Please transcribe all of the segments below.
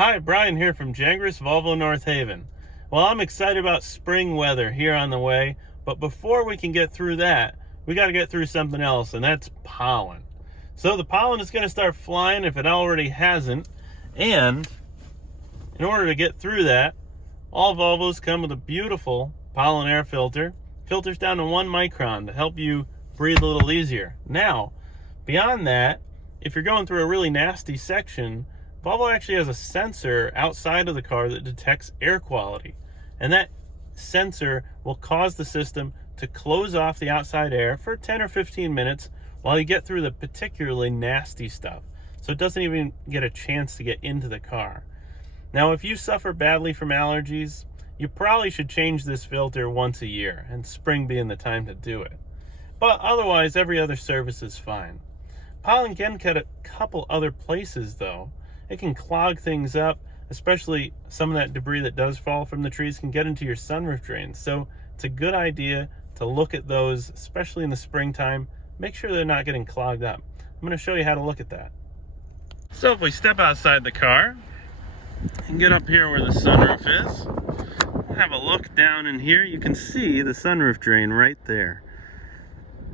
Hi, Brian here from Gengras, Volvo, North Haven. Well, I'm excited about spring weather here on the way, but before we can get through that, we got to get through something else, and that's pollen. So the pollen is going to start flying if it already hasn't, and in order to get through that, all Volvos come with a beautiful pollen air filter. Filters down to 1 micron to help you breathe a little easier. Now, beyond that, if you're going through a really nasty section, Volvo actually has a sensor outside of the car that detects air quality. And that sensor will cause the system to close off the outside air for 10 or 15 minutes while you get through the particularly nasty stuff. So it doesn't even get a chance to get into the car. Now, if you suffer badly from allergies, you probably should change this filter once a year, and spring being the time to do it. But otherwise, every other service is fine. Pollen can cut a couple other places though. It can clog things up, especially some of that debris that does fall from the trees can get into your sunroof drains. So it's a good idea to look at those, especially in the springtime. Make sure they're not getting clogged up. I'm going to show you how to look at that. So if we step outside the car and get up here where the sunroof is, have a look down in here, you can see the sunroof drain right there.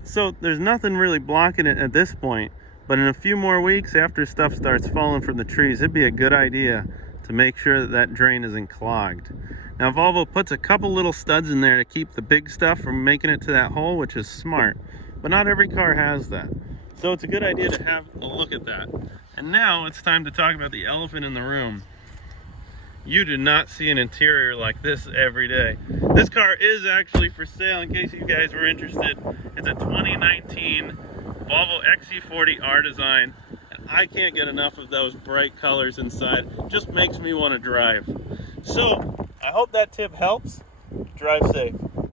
So there's nothing really blocking it at this point. But in a few more weeks, after stuff starts falling from the trees, it'd be a good idea to make sure that that drain isn't clogged. Now, Volvo puts a couple little studs in there to keep the big stuff from making it to that hole, which is smart. But not every car has that. So it's a good idea to have a look at that. And now it's time to talk about the elephant in the room. You do not see an interior like this every day. This car is actually for sale, in case you guys were interested. It's a 2019 Volvo XC40 R design, and I can't get enough of those bright colors inside. It just makes me want to drive. So I hope that tip helps. Drive safe.